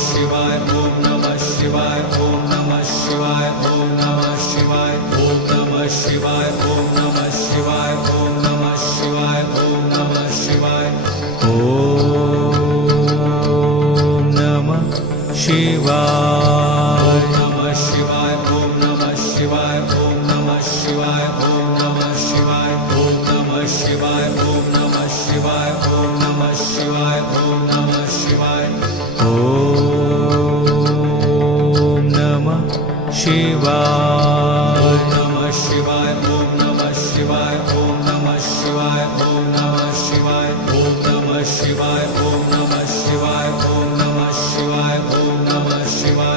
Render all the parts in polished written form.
शिवाय ओम नमः शिवाय ओम नमः शिवाय ओम नमः शिवाय ओम नमः शिवाय ओम नमः शिवाय ओम नमः शिवाय ओम नमः शिवाय ओम नमः शिवाय नमः शिवाय ओम नमः शिवाय ओम नमः शिवाय ओम नमः शिवाय ओम नमः शिवाय ओम नमः शिवाय ओम नमः शिवाय ओम नमः शिवाय ओम नमः शिवाय नमः शिवाय ओम नमः शिवाय ओम नमः शिवाय ओम नमः शिवाय ओम नमः शिवाय ओम नमः शिवाय ओम नमः शिवाय ओम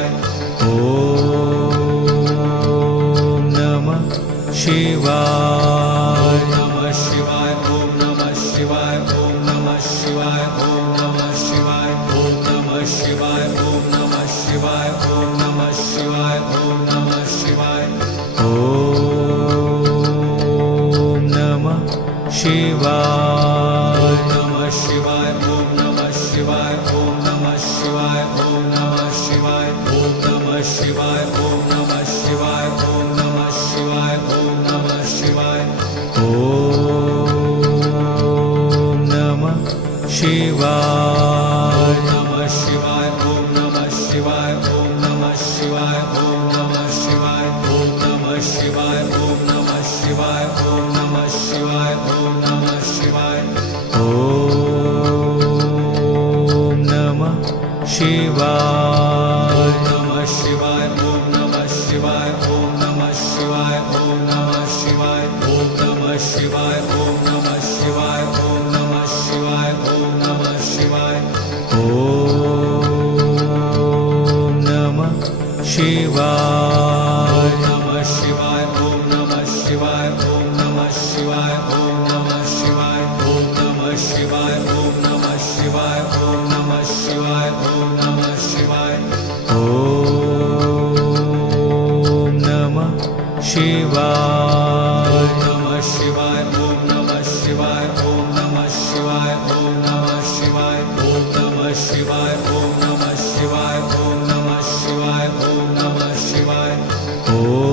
नमः शिवाय ओम नमः शिवाय नमः शिवाय ओम नमः शिवाय ओम नमः शिवाय ओम नमः शिवाय ओम नमः शिवाय ओम नमः शिवाय ओम नमः शिवाय ओम नमः शिवाय ओम नमः शिवाय नमः शिवाय ओम नमः शिवाय ओम नमः शिवाय ओम नमः शिवाय ओम नमः शिवाय ओम नमः शिवाय ओम नमः शिवाय ओम नमः शिवाय ओम नमः शिवाय नमः शिवाय ओम नमः शिवाय ओम नमः शिवाय ओम नमः शिवाय ओम नमः शिवाय ओम नमः शिवाय ओम नमः शिवाय ओम नमः शिवाय ओम नमः शिवाय नमः शिवाय ओम नमः शिवाय ओम नमः शिवाय ओम नमः शिवाय ओम नमः शिवाय ओम नमः शिवाय ओम नमः शिवाय ओम नमः शिवाय ओम नमः शिवाय नमः शिवाय ओम नमः शिवाय ओम नमः शिवाय ओम नमः शिवाय ओम नमः शिवाय ओम नमः शिवाय ओम नमः शिवाय ओम नमः शिवाय ओम नमः शिवाय नमः शिवाय ओम नमः शिवाय ओम नमः शिवाय ओम नमः शिवाय ओम नमः शिवाय ओम नमः शिवाय ओम नमः शिवाय ओम नमः शिवाय ओम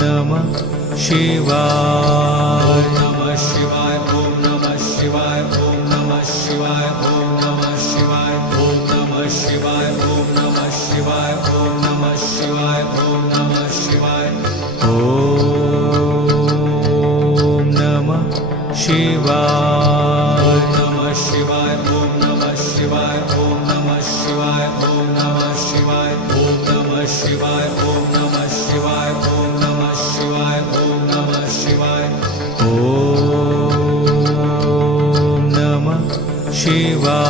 नमः शिवाय नमः शिवाय ओम नमः शिवाय ओम नमः शिवाय ओम नमः शिवाय ओम नमः शिवाय ओम नमः शिवाय ओम नमः शिवाय ओम नमः शिवाय ओम नमः शिवाय नमः शिवाय ओम नमः शिवाय ओम नमः शिवाय ओम नमः शिवाय ओम नमः शिवाय ओम नमः शिवाय ओम नमः शिवाय ओम नमः शिवाय ओम नमः शिवाय